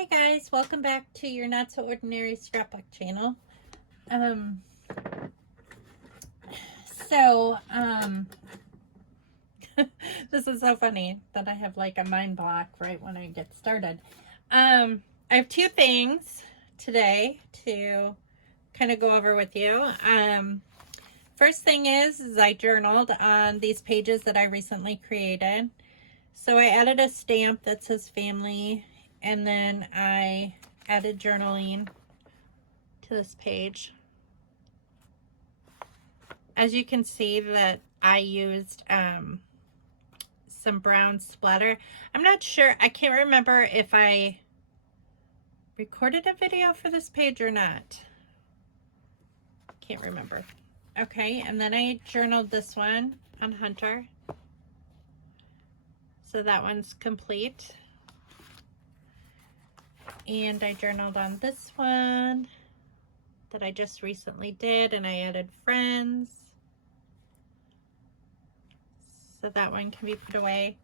Hi guys, welcome back to your Not So Ordinary Scrapbook channel. Um, so, this is so funny that I have like a mind block right when I get started. I have two things today to kind of go over with you. First thing is I journaled on these pages that I recently created. So I added a stamp that says family, and then I added journaling to this page. As you can see that I used some brown splatter. I'm not sure, I can't remember if I recorded a video for this page or not. Can't remember. Okay, and then I journaled this one on Hunter. So that one's complete. And I journaled on this one that I just recently did, and I added friends. So that one can be put away.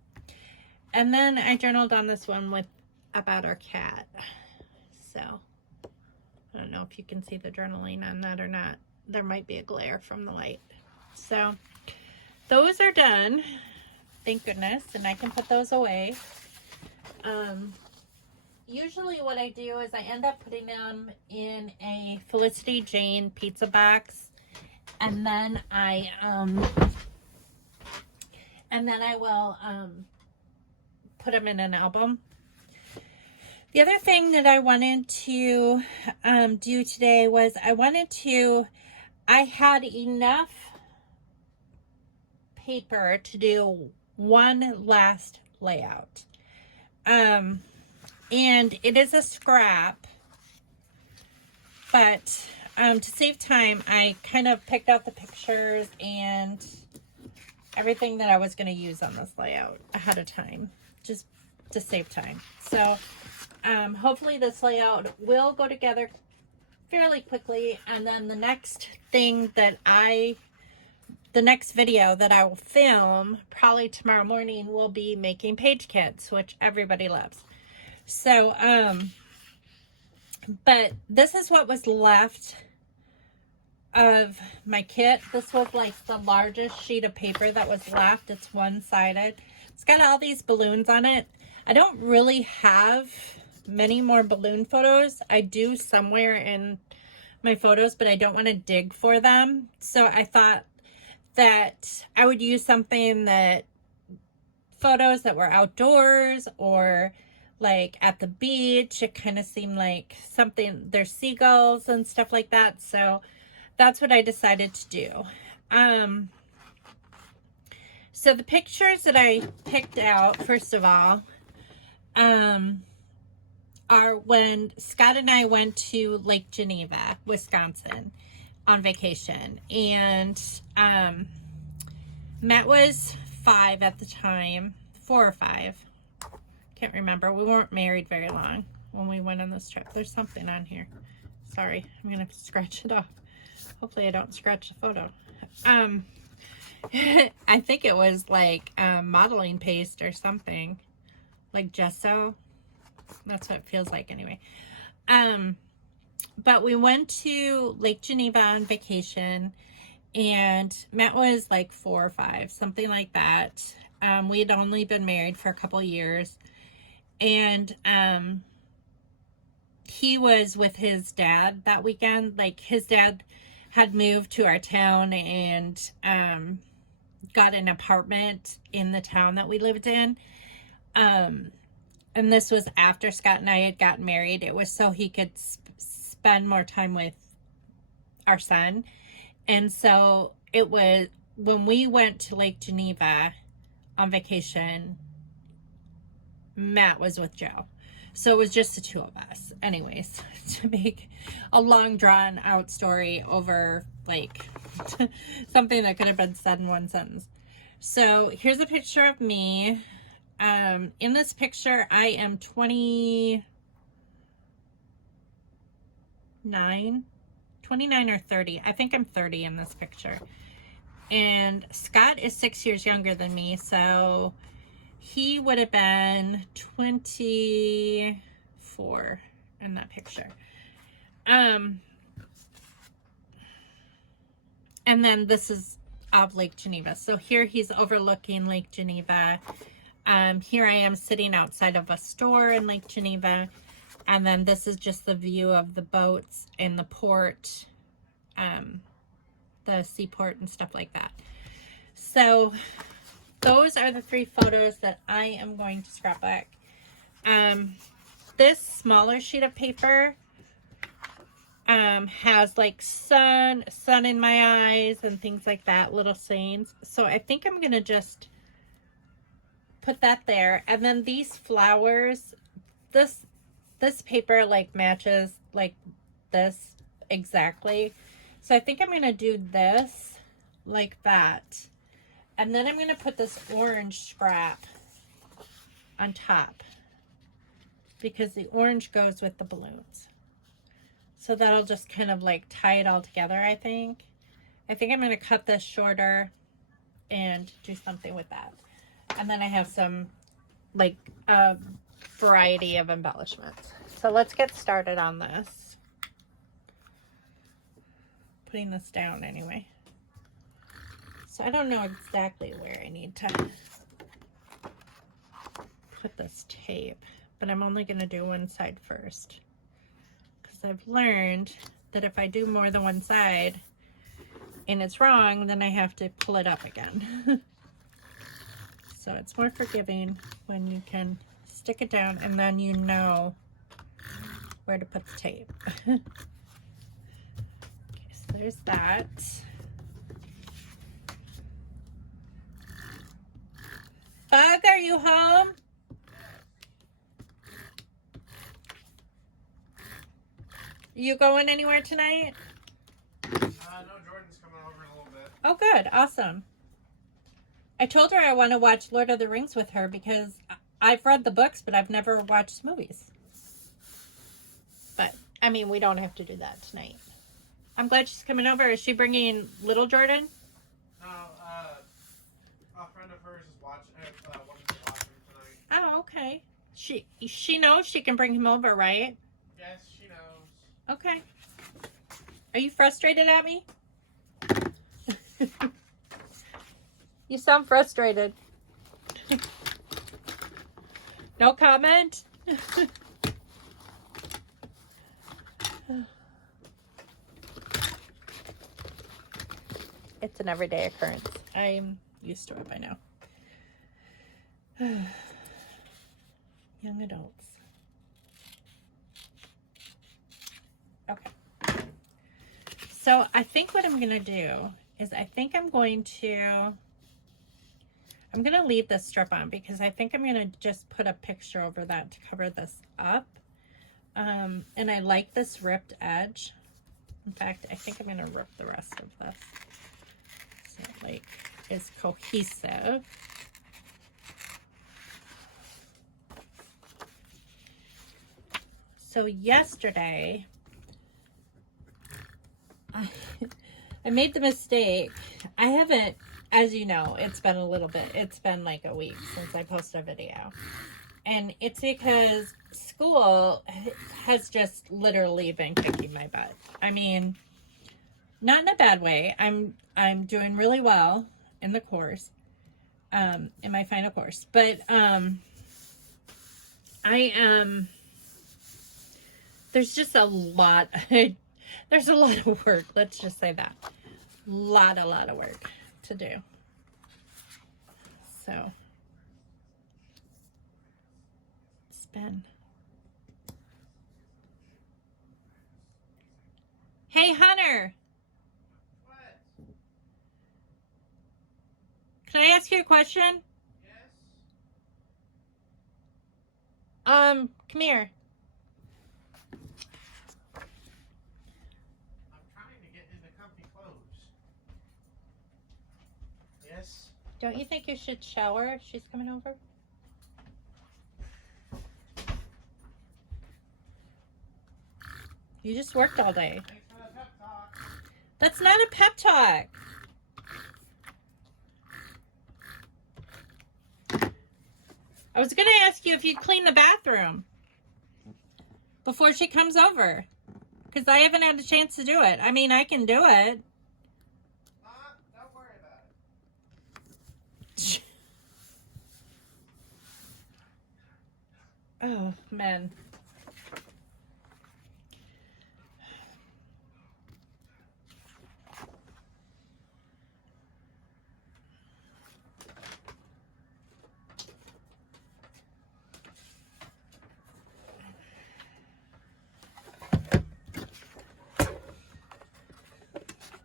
And then I journaled on this one with about our cat. So I don't know if you can see the journaling on that or not. There might be a glare from the light. So those are done, thank goodness, and I can put those away. Usually what I do is I end up putting them in a Felicity Jane pizza box, and then I will put them in an album. The other thing that I wanted to do today was I had enough paper to do one last layout. And it is a scrap, but to save time, I kind of picked out the pictures and everything that I was going to use on this layout ahead of time, just to save time. So hopefully this layout will go together fairly quickly, and then the next video that I will film probably tomorrow morning will be making page kits, which everybody loves. So but this is what was left of my kit. This was like the largest sheet of paper that was left. It's one-sided. It's got all these balloons on it. I don't really have many more balloon photos. I do somewhere in my photos, but I don't want to dig for them. So I thought that I would use photos that were outdoors or like at the beach. It kind of seemed like something, there's seagulls and stuff like that. So that's what I decided to do. So the pictures that I picked out, first of all, are when Scott and I went to Lake Geneva, Wisconsin on vacation. And Matt was 5 at the time, 4 or 5. Can't remember. We weren't married very long when we went on this trip. There's something on here. Sorry, I'm gonna have to scratch it off. Hopefully I don't scratch the photo. I think it was like modeling paste or something, like gesso. That's what it feels like anyway. But we went to Lake Geneva on vacation, and Matt was like 4 or 5, something like that. We had only been married for a couple years, and he was with his dad that weekend. Like, his dad had moved to our town and got an apartment in the town that we lived in. And this was after Scott and I had gotten married. It was so he could spend more time with our son. And so it was when we went to Lake Geneva on vacation, Matt was with Joe. So it was just the two of us. Anyways, to make a long drawn out story over like something that could have been said in one sentence. So here's a picture of me. In this picture, I am 29 or 30. I think I'm 30 in this picture. And Scott is 6 years younger than me, so he would have been 24 before in that picture. And then this is of Lake Geneva. So here he's overlooking Lake Geneva. Here I am sitting outside of a store in Lake Geneva. And then this is just the view of the boats in the port, the seaport and stuff like that. So those are the 3 photos that I am going to scrapbook. This smaller sheet of paper has like sun in my eyes and things like that, little sayings. So I think I'm gonna just put that there. And then these flowers, this paper like matches like this exactly. So I think I'm gonna do this like that. And then I'm gonna put this orange scrap on top because the orange goes with the balloons. So that'll just kind of like tie it all together, I think. I think I'm gonna cut this shorter and do something with that. And then I have some like variety of embellishments. So let's get started on this. Putting this down anyway. So I don't know exactly where I need to put this tape, but I'm only going to do one side first. Because I've learned that if I do more than one side and it's wrong, then I have to pull it up again. So it's more forgiving when you can stick it down and then you know where to put the tape. Okay, so there's that. Bug, are you home? You going anywhere tonight? No, Jordan's coming over in a little bit. Oh, good. Awesome. I told her I want to watch Lord of the Rings with her because I've read the books, but I've never watched movies. But, I mean, we don't have to do that tonight. I'm glad she's coming over. Is she bringing little Jordan? No, a friend of hers is watching tonight. Oh, okay. She knows she can bring him over, right? Yes, she knows. Okay. Are you frustrated at me? You sound frustrated. No comment? It's an everyday occurrence. I'm used to it by now. Young adults. Okay. So I think what I'm going to do is I'm going to leave this strip on because I think I'm going to just put a picture over that to cover this up. And I like this ripped edge. In fact, I think I'm going to rip the rest of this. So like it's cohesive. So yesterday, I made the mistake. I haven't, as you know, it's been a little bit. It's been like a week since I posted a video. And it's because school has just literally been kicking my butt. I mean, not in a bad way. I'm doing really well in the course, in my final course. But there's just a lot. There's a lot of work. Let's just say that. A lot of work to do. So it's been. Hey, Hunter. What? Can I ask you a question? Yes? Come here. I'm trying to get into comfy clothes. Yes? Don't you think you should shower if she's coming over? You just worked all day. Thanks for the pep talk. That's not a pep talk. I was going to ask you if you'd clean the bathroom. before she comes over. Because I haven't had a chance to do it. I mean, I can do it. Don't worry about it. Oh, man.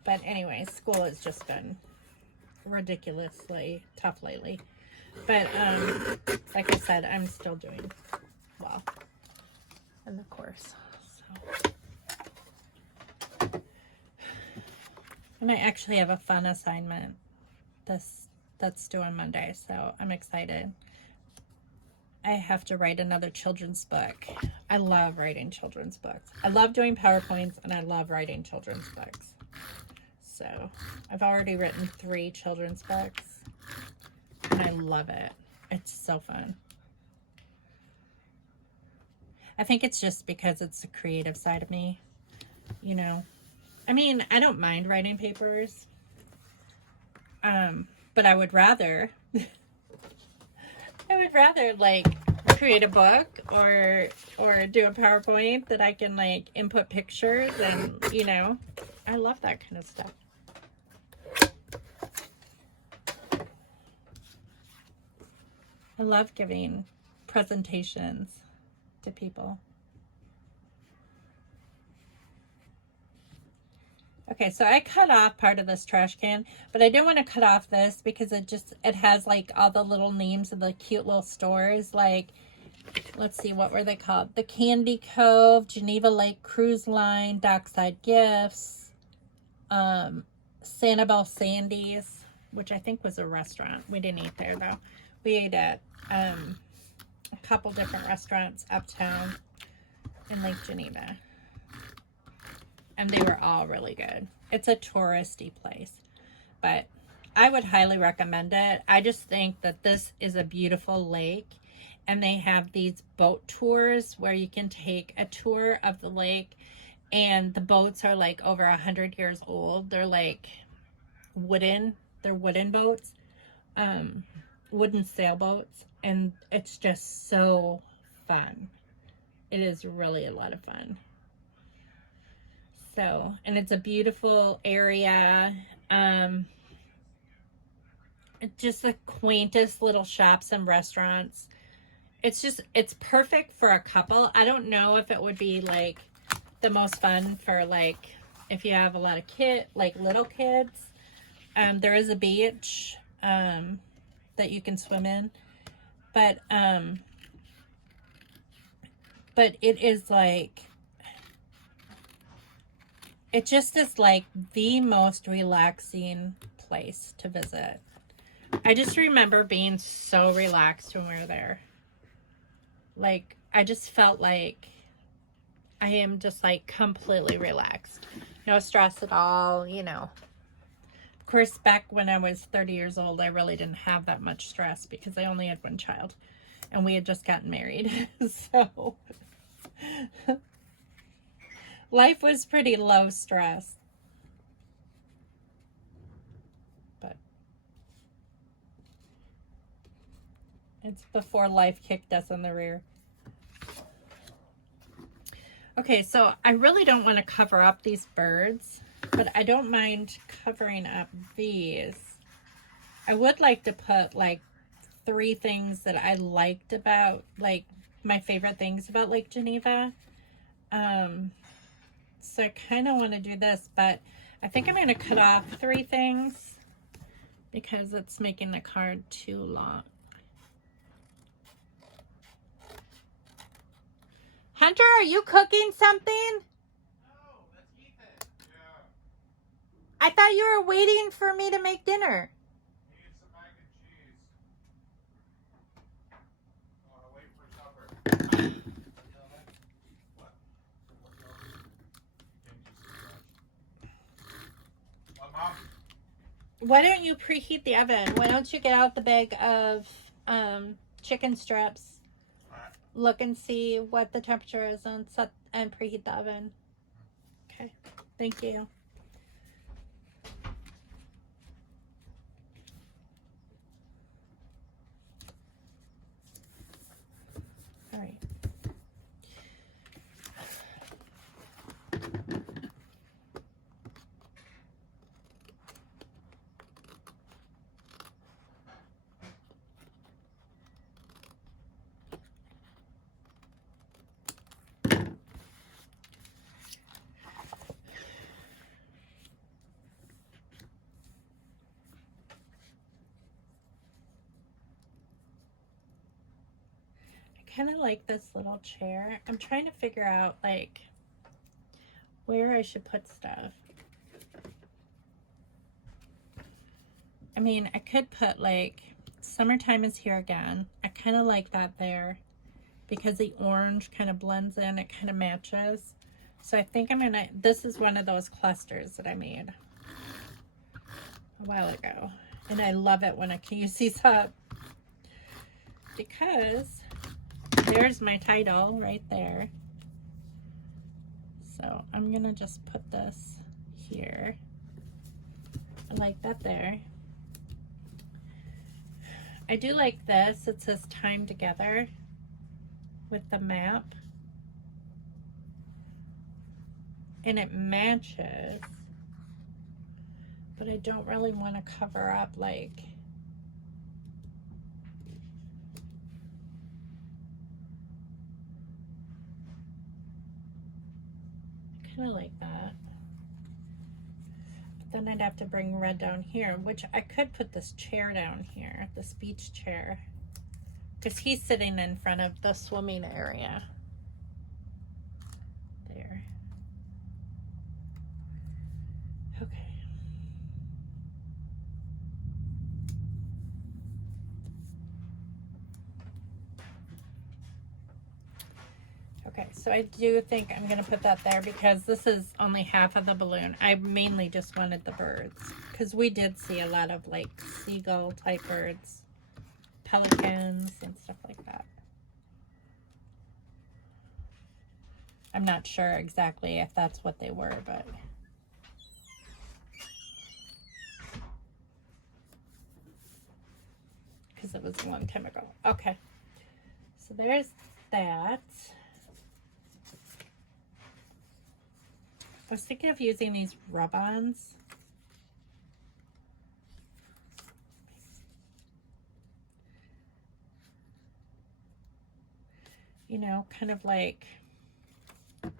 But anyway, school has just been ridiculously tough lately. But like I said, I'm still doing well in the course. So. And I actually have a fun assignment that's due on Monday, so I'm excited. I have to write another children's book. I love writing children's books. I love doing PowerPoints, and I love writing children's books. So I've already written 3 children's books, and I love it. It's so fun. I think it's just because it's the creative side of me, you know. I mean, I don't mind writing papers, but I would rather like create a book or do a PowerPoint that I can like input pictures, and you know, I love that kind of stuff. I love giving presentations to people. Okay, so I cut off part of this trash can, but I didn't want to cut off this because it has like all the little names of the cute little stores. Like, let's see, what were they called? The Candy Cove, Geneva Lake Cruise Line, Dockside Gifts, Sanibel Sandy's, which I think was a restaurant. We didn't eat there though. We ate at a couple different restaurants uptown in Lake Geneva. And they were all really good. It's a touristy place, but I would highly recommend it. I just think that this is a beautiful lake, and they have these boat tours where you can take a tour of the lake, and the boats are like over 100 years old. They're like wooden boats, wooden sailboats, and it's just so fun. It is really a lot of fun. So, and it's a beautiful area. It's just the quaintest little shops and restaurants. It's perfect for a couple. I don't know if it would be like the most fun for like if you have a lot of little kids. There is a beach that you can swim in, but it is like, it just is like the most relaxing place to visit. I just remember being so relaxed when we were there. Like, I just felt like I am just like completely relaxed. No stress at all, you know. Of course, back when I was 30 years old, I really didn't have that much stress because I only had one child and we had just gotten married. So life was pretty low stress. But it's before life kicked us in the rear. Okay, so I really don't want to cover up these birds, but I don't mind covering up these. I would like to put like 3 things that I liked about, like my favorite things about Lake Geneva. So I kind of want to do this, but I think I'm going to cut off 3 things because it's making the card too long. Hunter, are you cooking something? No, that's Ethan. Yeah. I thought you were waiting for me to make dinner. He needs some mac and cheese. Wait for supper. What? What, Mom? Why don't you preheat the oven? Why don't you get out the bag of chicken strips look and see what the temperature is and set and preheat the oven. Okay, thank you. All right. Kind of like this little chair. I'm trying to figure out like where I should put stuff. I mean, I could put like summertime is here again. I kind of like that there because the orange kind of blends in. It kind of matches. So I think I'm gonna, this is one of those clusters that I made a while ago. And I love it when I can use these up because there's my title right there. So I'm gonna just put this here. I like that there. I do like this. It says time together with the map. And it matches. But I don't really want to cover up like kind of like that. But then I'd have to bring red down here, which I could put this chair down here, this beach chair, because he's sitting in front of the swimming area. There. Okay. Okay, so I do think I'm gonna put that there because this is only half of the balloon. I mainly just wanted the birds because we did see a lot of like seagull type birds, pelicans and stuff like that. I'm not sure exactly if that's what they were, but because it was a long time ago. Okay, so there's that. I was thinking of using these rub-ons. You know, kind of like, I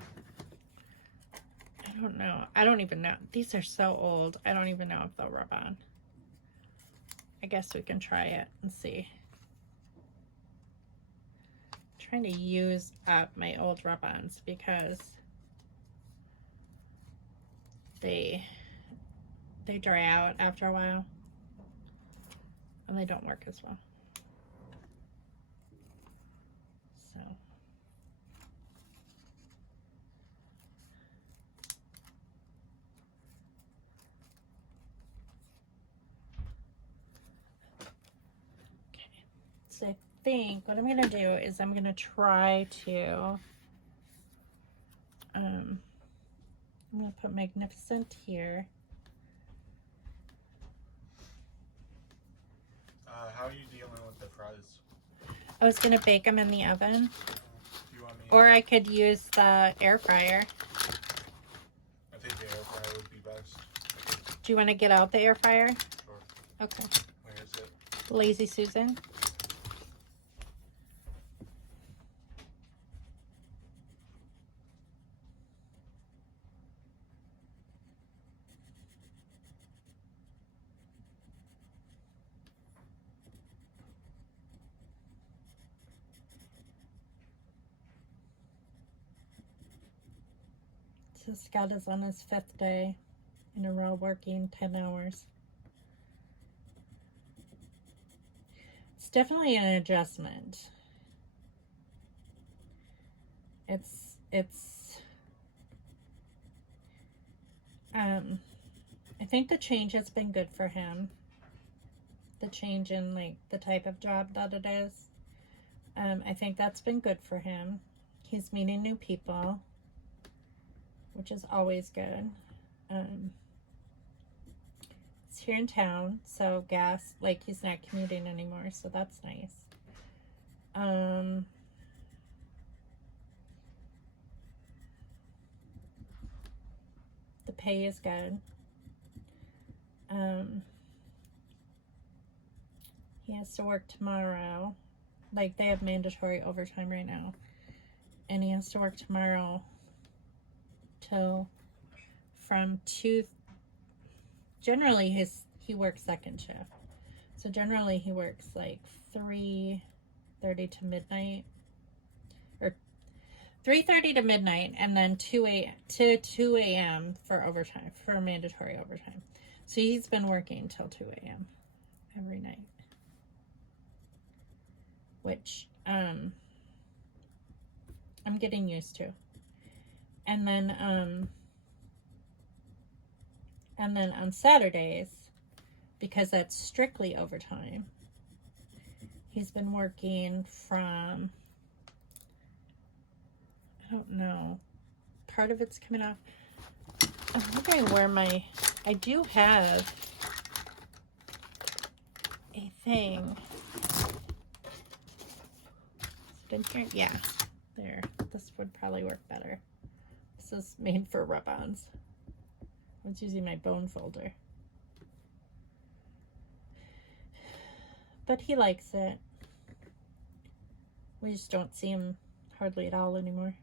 don't know. I don't even know. These are so old. I don't even know if they'll rub on. I guess we can try it and see. I'm trying to use up my old rub-ons because they dry out after a while and they don't work as well. So okay, so I think what I'm gonna do is I'm gonna try to I'm gonna put Magnificent here. How are you dealing with the fries? I was gonna bake them in the oven, You want me? or I could use the air fryer. I think the air fryer would be best. Do you want to get out the air fryer? Sure. Okay. Where is it? Lazy Susan. So Scott is on his 5th day in a row working 10 hours. It's definitely an adjustment. I think the change has been good for him. The change in like the type of job that it is. I think that's been good for him. He's meeting new people, which is always good. He's here in town, so gas, like he's not commuting anymore, so that's nice. The pay is good. He has to work tomorrow. Like, they have mandatory overtime right now. And he has to work tomorrow till from 2. Generally, he works second shift. So generally he works like 3:30 to midnight. Or 3:30 to midnight, and then 2 a.m. for overtime, for mandatory overtime. So he's been working till 2 a.m. every night. Which I'm getting used to. And then on Saturdays, because that's strictly overtime, he's been working from, I don't know, part of it's coming off. I'm wondering where I do have a thing. In here, yeah, there. This would probably work better. This is made for rub-ons. I was using my bone folder, but he likes it. We just don't see him hardly at all anymore.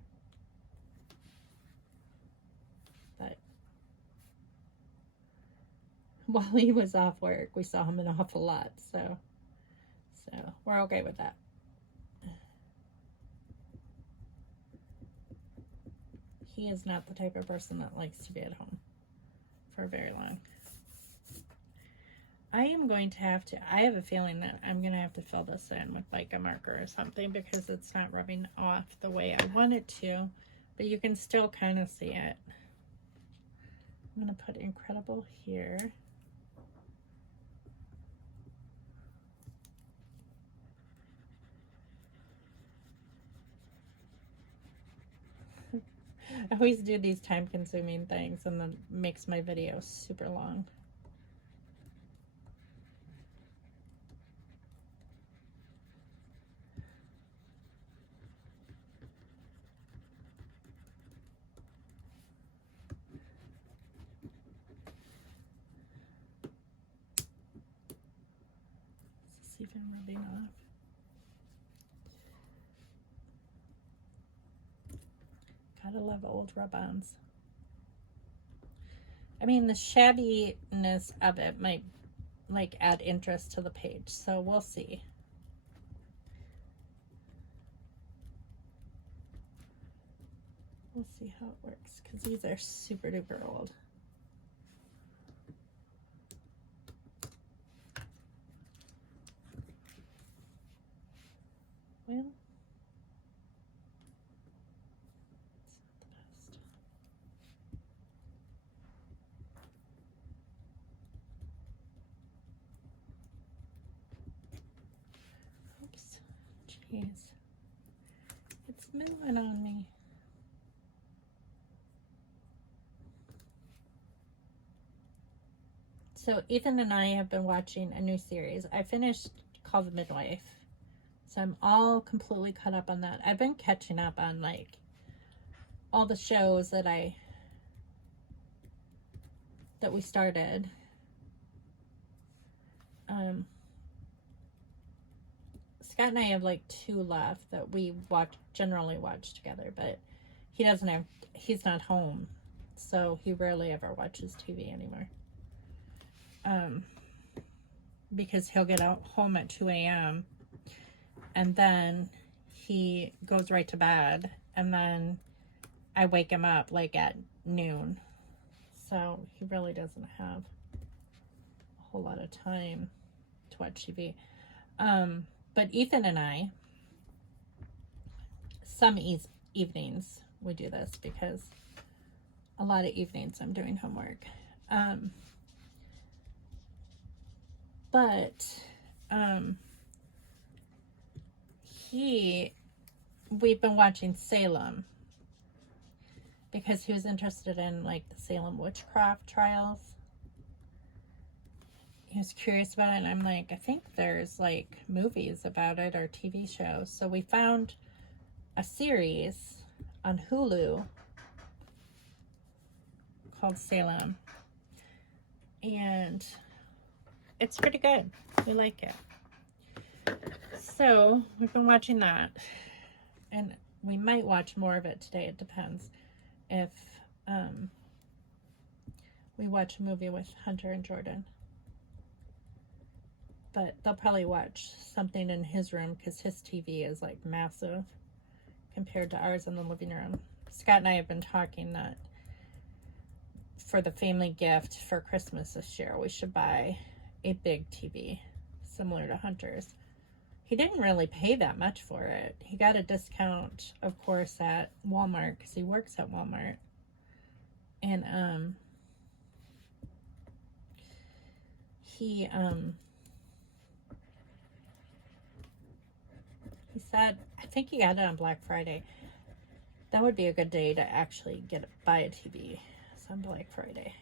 But while he was off work, we saw him an awful lot, so we're okay with that. He is not the type of person that likes to be at home for very long. I have a feeling that I'm going to have to fill this in with like a marker or something, because it's not rubbing off the way I want it to, but you can still kind of see it. I'm going to put Incredible here. I always do these time-consuming things, and then makes my video super long. Is this even rubbing off? Gotta love old rub-ons. I mean, the shabbiness of it might like add interest to the page, so we'll see. We'll see how it works, because these are super duper old. Well, jeez. It's milling on me. So Ethan and I have been watching a new series. I finished Call the Midwife. So I'm all completely caught up on that. I've been catching up on like all the shows that we started. Scott and I have like 2 left that we generally watch together, but he's not home, so he rarely ever watches TV anymore. Because he'll get out home at 2 a.m. and then he goes right to bed, and then I wake him up like at noon. So he really doesn't have a whole lot of time to watch TV. But Ethan and I, some evenings we do this, because a lot of evenings I'm doing homework. we've been watching Salem because he was interested in like the Salem witchcraft trials. He was curious about it, and I'm like, I think there's like movies about it or TV shows. So we found a series on Hulu called Salem, and it's pretty good. We like it. So we've been watching that, and we might watch more of it today. It depends if we watch a movie with Hunter and Jordan. But they'll probably watch something in his room because his TV is like massive compared to ours in the living room. Scott and I have been talking that for the family gift for Christmas this year, we should buy a big TV similar to Hunter's. He didn't really pay that much for it. He got a discount, of course, at Walmart because he works at Walmart. And he said, I think he got it on Black Friday. That would be a good day to actually buy a TV. It's on Black Friday.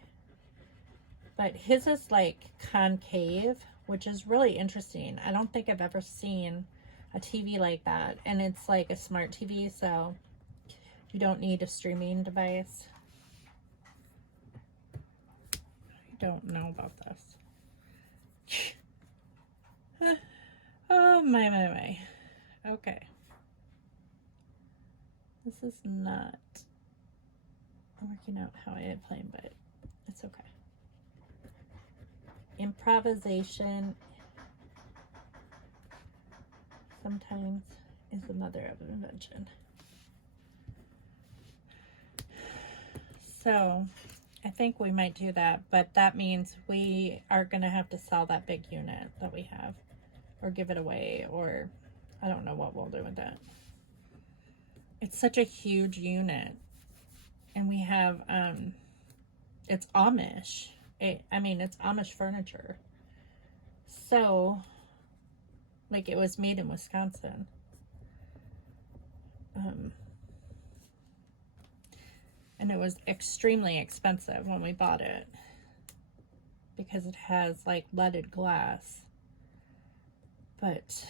But his is like concave, which is really interesting. I don't think I've ever seen a TV like that. And it's like a smart TV, so you don't need a streaming device. I don't know about this. Oh, my. Okay. This is not working out how I had planned, but it's okay. Improvisation sometimes is the mother of invention. So I think we might do that, but that means we are going to have to sell that big unit that we have, or give it away, or I don't know what we'll do with it. It's such a huge unit, and we have it's Amish. It's Amish furniture. So, like, it was made in Wisconsin. And it was extremely expensive when we bought it because it has like leaded glass. But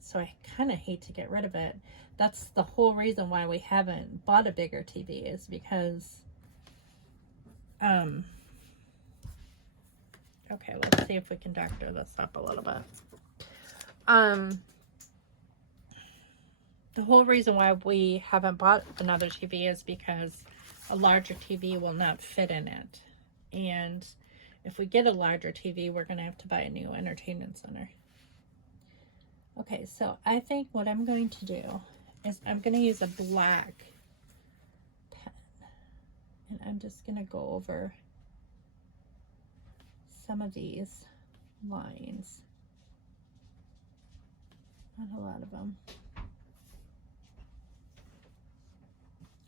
so I kind of hate to get rid of it. That's the whole reason why we haven't bought a bigger TV, is because okay, let's see if we can doctor this up a little bit. The whole reason why we haven't bought another TV is because a larger TV will not fit in it. And if we get a larger TV, we're going to have to buy a new entertainment center. Okay, so I think what I'm going to do is I'm going to use a black pen. And I'm just going to go over some of these lines. Not a lot of them.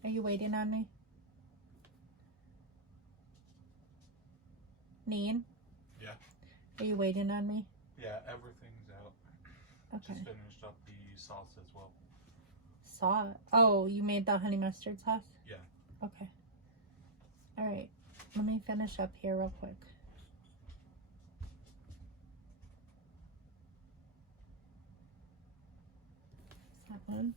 Are you waiting on me? Neen? Yeah. Are you waiting on me? Yeah, everything's out. Okay. Just finished up the sauce as well. Sauce? Oh, you made the honey mustard sauce? Yeah. Okay. All right. Let me finish up here real quick. That one.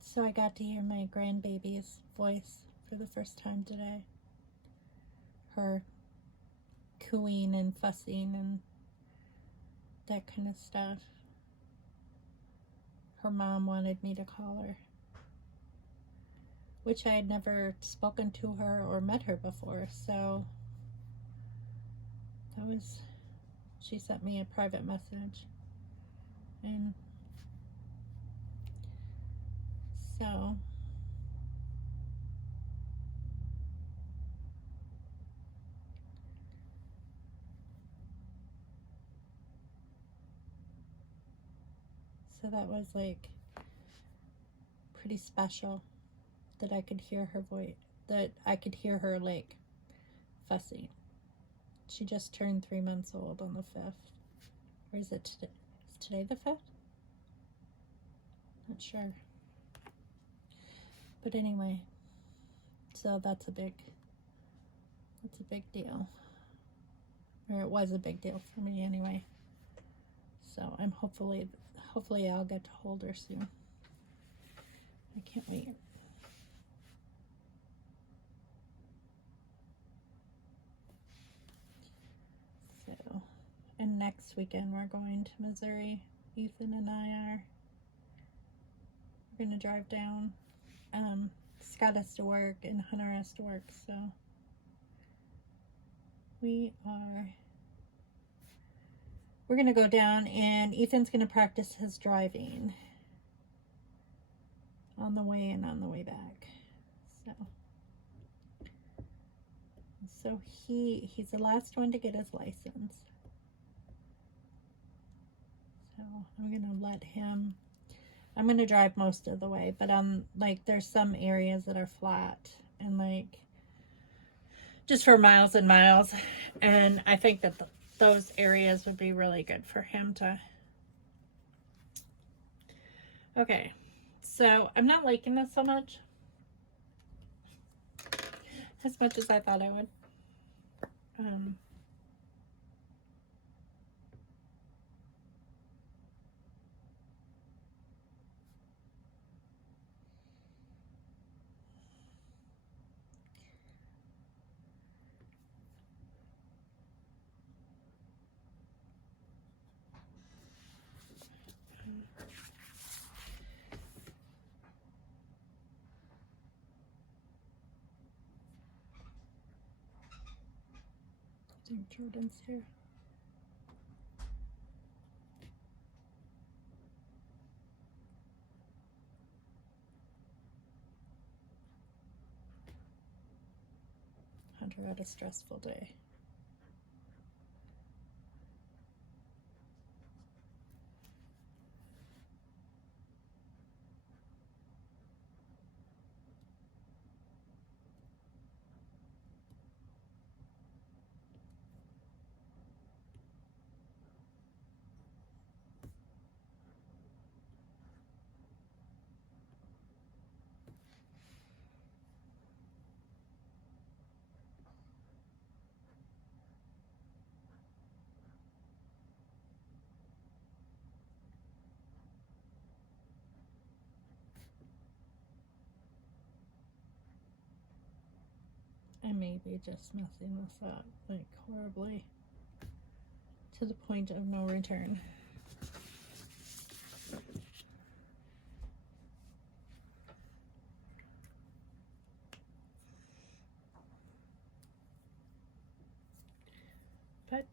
So I got to hear my grandbaby's voice for the first time today. Her cooing and fussing and that kind of stuff. Her mom wanted me to call her, which I had never spoken to her or met her before, so that was, she sent me a private message, and so that was like pretty special that I could hear her voice, that I could hear her like fussing. She just turned 3 months old on the 5th. Or is it today? Is today the 5th? Not sure. But anyway, so that's a big deal. Or it was a big deal for me anyway. So I'm hopefully I'll get to hold her soon. I can't wait. So, and next weekend we're going to Missouri. Ethan and I are. We're gonna drive down. Scott has to work and Hunter has to work, so we're gonna go down and Ethan's gonna practice his driving on the way and on the way back. So he's the last one to get his license. So I'm gonna let him. I'm gonna drive most of the way, but like there's some areas that are flat and like just for miles and miles, and I think that those areas would be really good for him to. Okay, so I'm not liking this so much as I thought I would. Jordan's here. Hunter had a stressful day. I may be just messing this up like horribly to the point of no return. But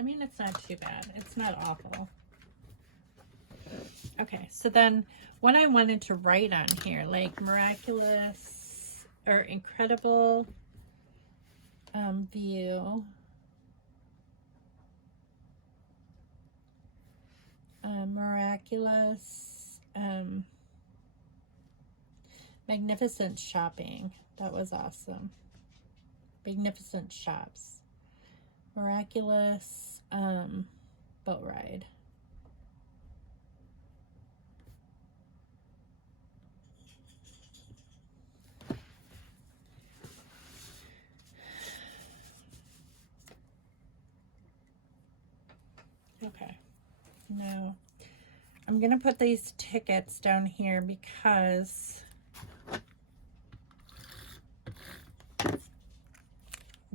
I mean, it's not too bad. It's not awful. Okay, so then what I wanted to write on here, like miraculous or incredible view, miraculous, magnificent shopping. That was awesome. Magnificent shops. Miraculous boat ride. Okay, now I'm gonna put these tickets down here because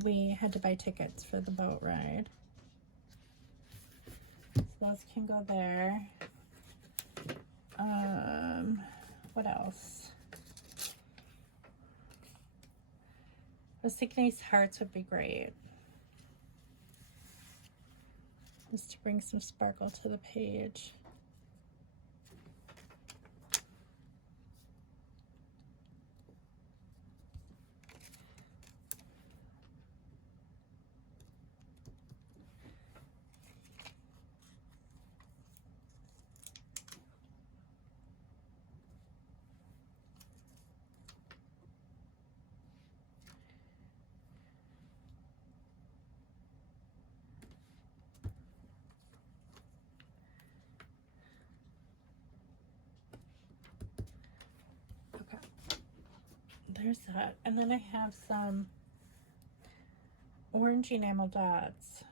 we had to buy tickets for the boat ride. So those can go there. What else? I was thinking these hearts would be great. Just to bring some sparkle to the page. there's that. And then I have some orange enamel dots.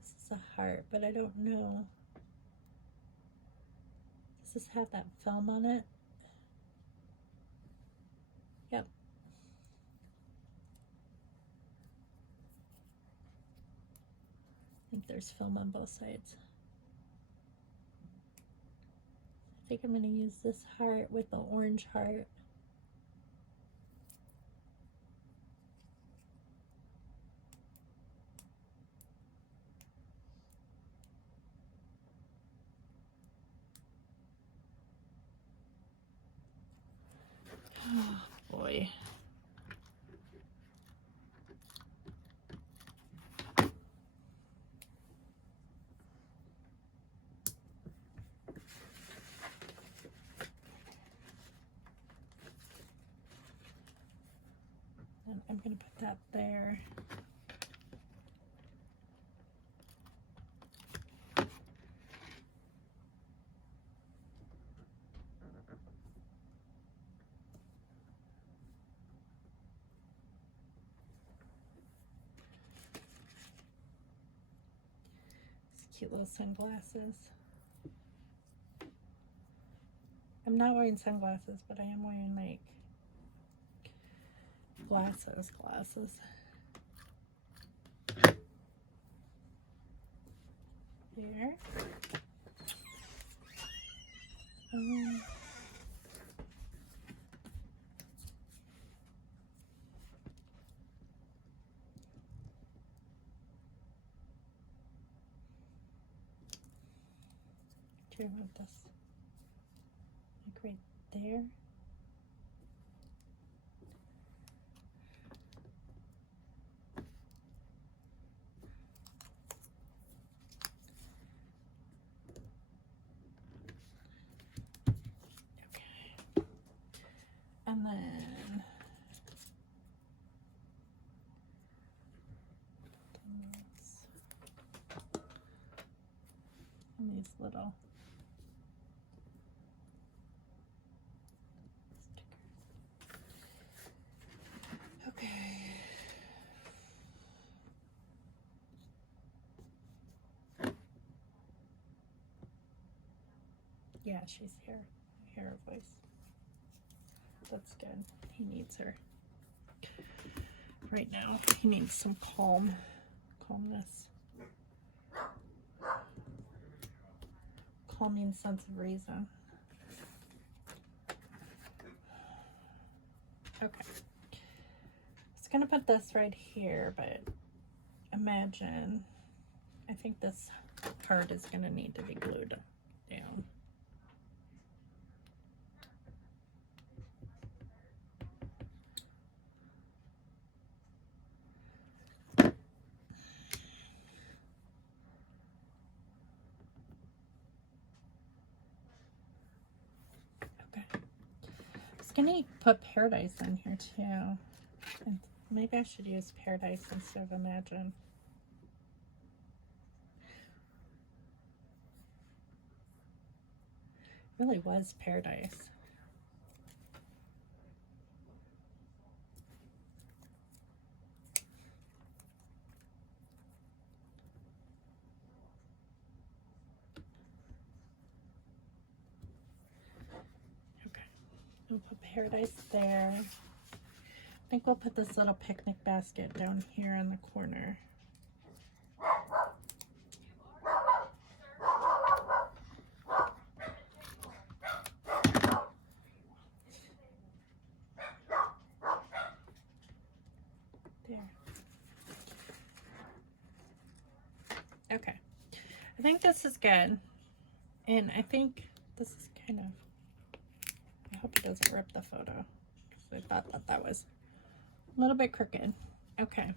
This is a heart, but I don't know. Does this have that film on it? Yep. I think there's film on both sides. I think I'm going to use this heart with the orange heart. Oh boy. And I'm going to put that there. Cute little sunglasses. I'm not wearing sunglasses, but I am wearing like glasses. There. Do you want this like right there? Okay. And then and these little stickers. Okay. Yeah, she's here. I hear her voice. That's good. He needs her. Right now, he needs some calmness. Calming sense of reason. Okay. I was gonna put this right here, but imagine, I think this part is gonna need to be glued down. Gonna put Paradise in here too. And maybe I should use Paradise instead of Imagine. It really was Paradise. Okay, we'll put Paradise there. I think we'll put this little picnic basket down here in the corner. There. Okay, I think this is good. And I think this is kind of, I hope it doesn't rip the photo, because I thought that was a little bit crooked. Okay.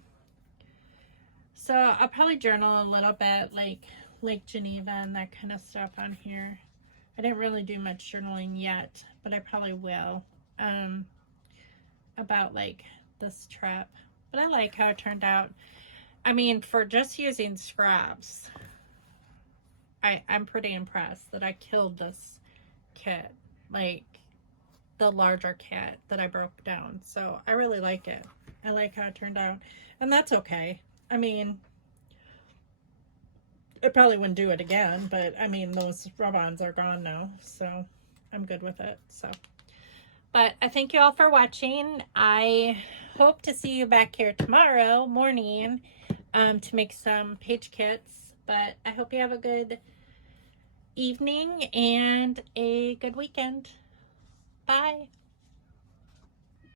So I'll probably journal a little bit, like Lake Geneva and that kind of stuff on here. I didn't really do much journaling yet, but I probably will. About like this trip. But I like how it turned out. I mean, for just using scraps, I'm pretty impressed that I killed this kit. Like, the larger kit that I broke down. So I really like it. I like how it turned out. And that's okay. I mean, I probably wouldn't do it again, but I mean, those rub-ons are gone now. So I'm good with it. So, but I thank you all for watching. I hope to see you back here tomorrow morning to make some page kits. But I hope you have a good evening and a good weekend. Bye.